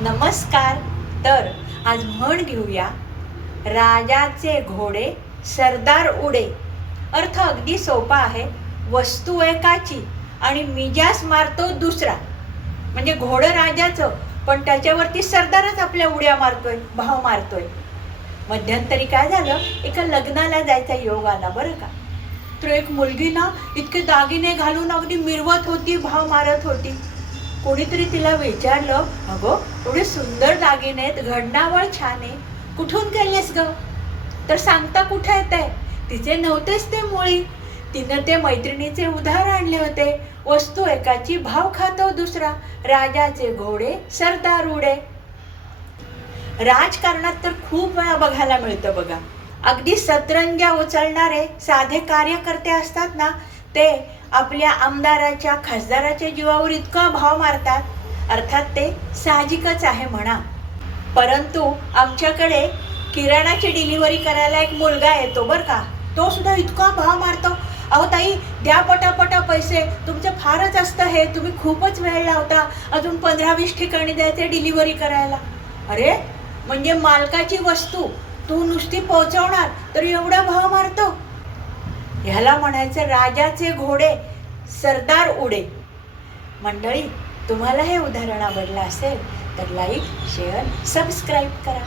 नमस्कार तर आज म्हण घेऊया. राजाचे घोडे सरदार उडे. अर्थ अगदी सोपा आहे. वस्तू एकाची आणि मिजास मारतो दुसरा. म्हणजे घोडं राजाचं पण त्याच्यावरती सरदारच आपल्या उड्या मारतोय भाव मारतोय. मध्यंतरी काय झालं? एका लग्नाला जायचा योग आला बरं का? तर एक मुलगी ना इतके दागिने घालून अगदी मिरवत होती भाव मारत होती. कोणीतरी तिला विचारलं अगो एवढे सुंदर दागिने आहेत घडणावळ छान आहे. कुठून केलेस ग? तर सांगता कुठे येत आहे? तिचे नव्हतेच ते मुळी. तिनं ते मैत्रिणीचे उधार आणले होते. वस्तू एकाची भाव खातो दुसरा. राजाचे घोडे सरदार उडे. राजकारणात तर खूप वेळा बघायला मिळतं बघा. अगदी सतरंग्या उचलणारे साधे कार्यकर्ते असतात ना ते आपल्या आमदाराच्या खासदाराच्या जीवावर इतका भाव मारतात. अर्थात ते साहजिकच आहे म्हणा. परंतु आमच्याकडे किराणाची डिलिव्हरी करायला एक मुलगा येतो बरं का. तो सुद्धा इतका भाव मारतो. अहो ताई द्या पटापटा पैसे. तुमचं फारच असतं हे. तुम्ही खूपच वेळ लावता. अजून पंधरा वीस ठिकाणी द्यायचे डिलिव्हरी करायला. अरे म्हणजे मालकाची वस्तू. तू नुसती पोहोचवणार तर एवढा भाव मारतो. ह्याला म्हणायचं राजाचे घोडे. सरदार उडे. मंडळी तुम्हाला हे उदाहरण आवडलं असेल तर लाईक शेअर सबस्क्राईब करा.